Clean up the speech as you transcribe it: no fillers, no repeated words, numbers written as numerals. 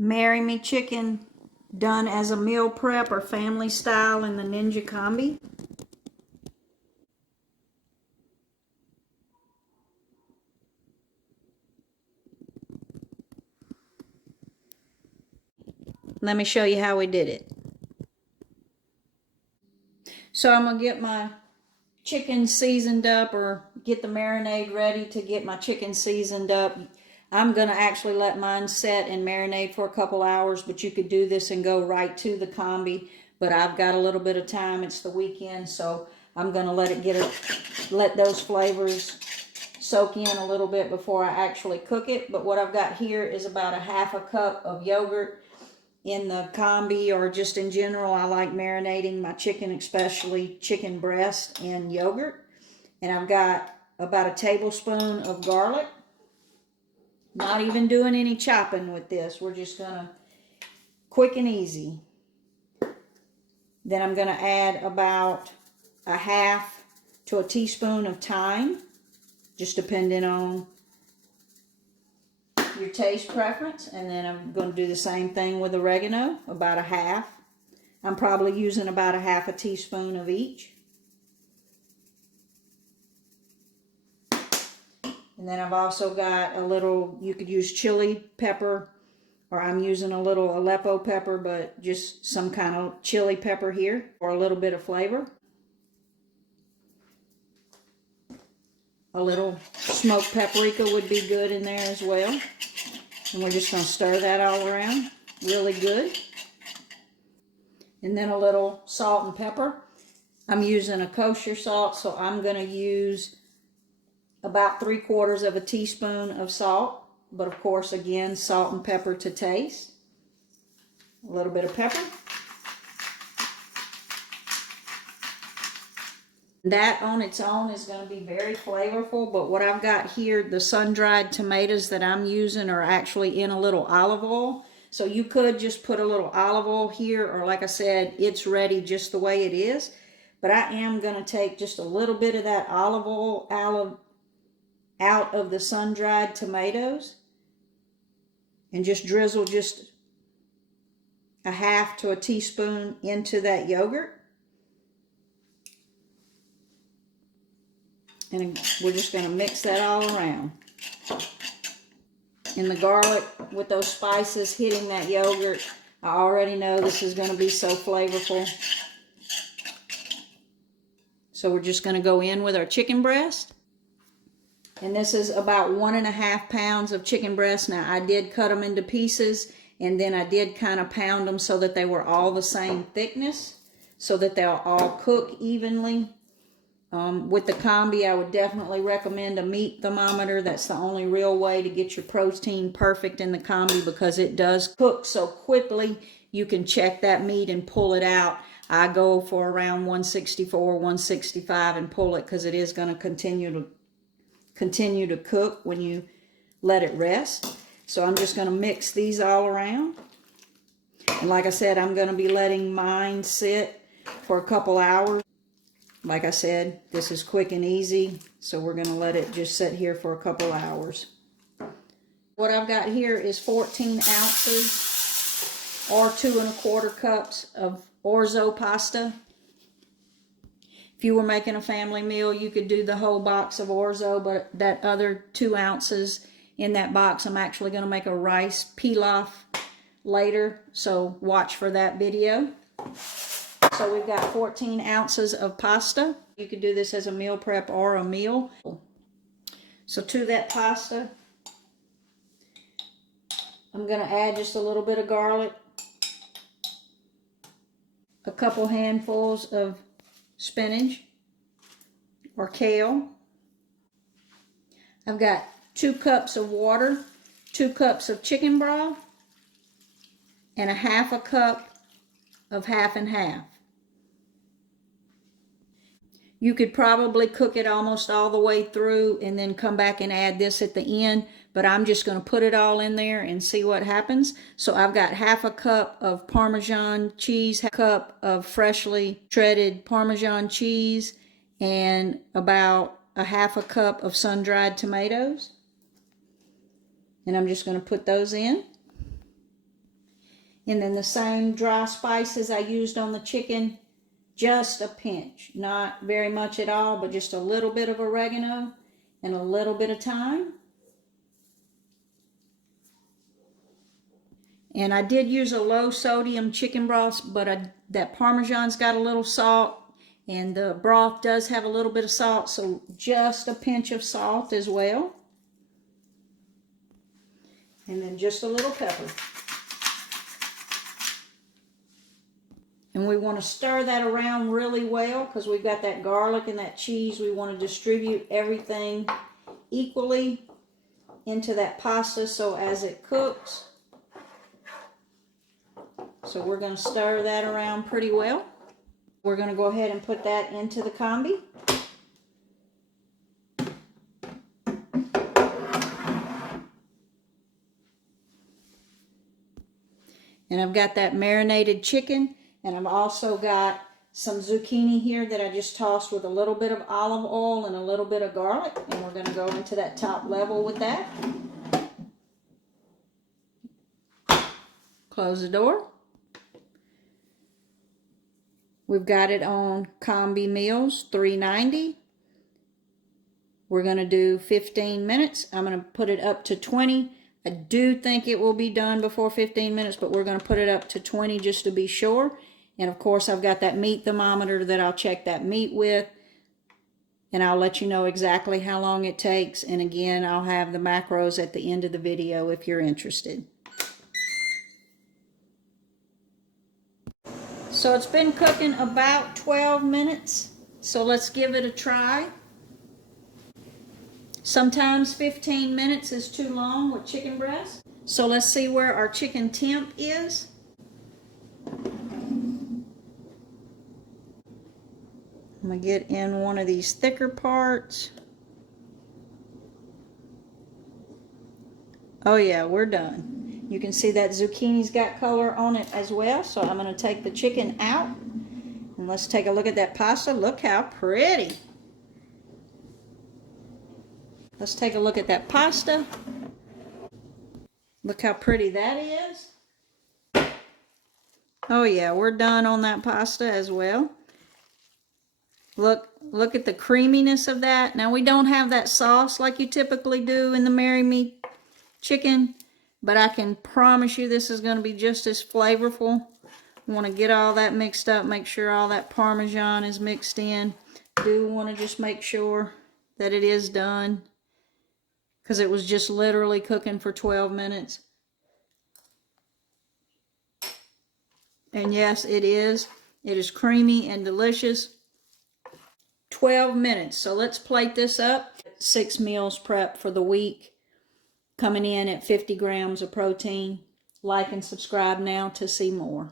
Marry Me chicken done as a meal prep or family style in the Ninja Combi. Let me show you how we did it. So I'm going to get my chicken seasoned up, or get the marinade ready to get my chicken seasoned up. I'm going to actually let mine set and marinate for a couple hours, but you could do this and go right to the combi. But I've got a little bit of time. It's the weekend, so I'm going to let those flavors soak in a little bit before I actually cook it. But what I've got here is about a half a cup of yogurt. In the combi, or just in general, I like marinating my chicken, especially chicken breast, in yogurt. And I've got about a tablespoon of garlic. Not even doing any chopping with this. We're just going to quick and easy. Then I'm going to add about a half to a teaspoon of thyme, just depending on your taste preference. And then I'm going to do the same thing with oregano, about a half. I'm probably using about a half a teaspoon of each. And then I've also got a little, you could use chili pepper, or I'm using a little Aleppo pepper, but just some kind of chili pepper here for a little bit of flavor. A little smoked paprika would be good in there as well. And we're just going to stir that all around really good. And then a little salt and pepper. I'm using a kosher salt, so I'm going to use about 3/4 of a teaspoon of salt. But of course, again, salt and pepper to taste. A little bit of pepper. That on its own is going to be very flavorful, but what I've got here, the sun-dried tomatoes that I'm using are actually in a little olive oil. So you could just put a little olive oil here, or like I said, it's ready just the way it is. But I am going to take just a little bit of that olive oil out of the sun-dried tomatoes and just drizzle just a half to a teaspoon into that yogurt. And we're just going to mix that all around. And the garlic with those spices hitting that yogurt, I already know this is going to be so flavorful. So we're just going to go in with our chicken breast. And this is about 1.5 pounds of chicken breast. Now I did cut them into pieces, and then I did kind of pound them so that they were all the same thickness, so that they'll all cook evenly. With the combi, I would definitely recommend a meat thermometer. That's the only real way to get your protein perfect in the combi, because it does cook so quickly. You can check that meat and pull it out. I go for around 164, 165 and pull it, because it is going to continue to cook when you let it rest. So I'm just going to mix these all around. And like I said, I'm going to be letting mine sit for a couple hours. Like I said, this is quick and easy, so we're going to let it just sit here for a couple hours. What I've got here is 14 ounces or 2 1/4 cups of Orzo pasta. If you were making a family meal, you could do the whole box of Orzo, but that other 2 ounces in that box, I'm actually going to make a rice pilaf later, so watch for that video. So we've got 14 ounces of pasta. You could do this as a meal prep or a meal. So to that pasta, I'm going to add just a little bit of garlic, a couple handfuls of spinach or kale. I've got 2 cups of water, 2 cups of chicken broth, and a half a cup of half and half. You could probably cook it almost all the way through and then come back and add this at the end, but I'm just going to put it all in there and see what happens. So I've got half a cup of Parmesan cheese, half a cup of freshly shredded Parmesan cheese, and about a half a cup of sun-dried tomatoes. And I'm just going to put those in. And then the same dry spices I used on the chicken, just a pinch. Not very much at all, but just a little bit of oregano and a little bit of thyme. And I did use a low sodium chicken broth, but that Parmesan's got a little salt, and the broth does have a little bit of salt, so just a pinch of salt as well. And then just a little pepper. And we want to stir that around really well because we've got that garlic and that cheese. We want to distribute everything equally into that pasta so as it cooks. So we're going to stir that around pretty well. We're going to go ahead and put that into the combi. And I've got that marinated chicken, and I've also got some zucchini here that I just tossed with a little bit of olive oil and a little bit of garlic, and we're going to go into that top level with that. Close the door. We've got it on Combi Meals, $3.90. We're going to do 15 minutes. I'm going to put it up to 20. I do think it will be done before 15 minutes, but we're going to put it up to 20 just to be sure. And of course, I've got that meat thermometer that I'll check that meat with. And I'll let you know exactly how long it takes. And again, I'll have the macros at the end of the video if you're interested. So it's been cooking about 12 minutes. So let's give it a try. Sometimes 15 minutes is too long with chicken breast. So let's see where our chicken temp is. I'm going to get in one of these thicker parts. Oh yeah, we're done. You can see that zucchini's got color on it as well. So I'm going to take the chicken out. And let's take a look at that pasta. Look how pretty. Let's take a look at that pasta. Look how pretty that is. Oh yeah, we're done on that pasta as well. Look at the creaminess of that. Now we don't have that sauce like you typically do in the Marinade chicken, but I can promise you this is going to be just as flavorful. You want to get all that mixed up, make sure all that Parmesan is mixed in. Do want to just make sure that it is done, because it was just literally cooking for 12 minutes. And yes, it is. It is creamy and delicious. 12 minutes. So let's plate this up. 6 meals prep for the week. Coming in at 50 grams of protein. Like and subscribe now to see more.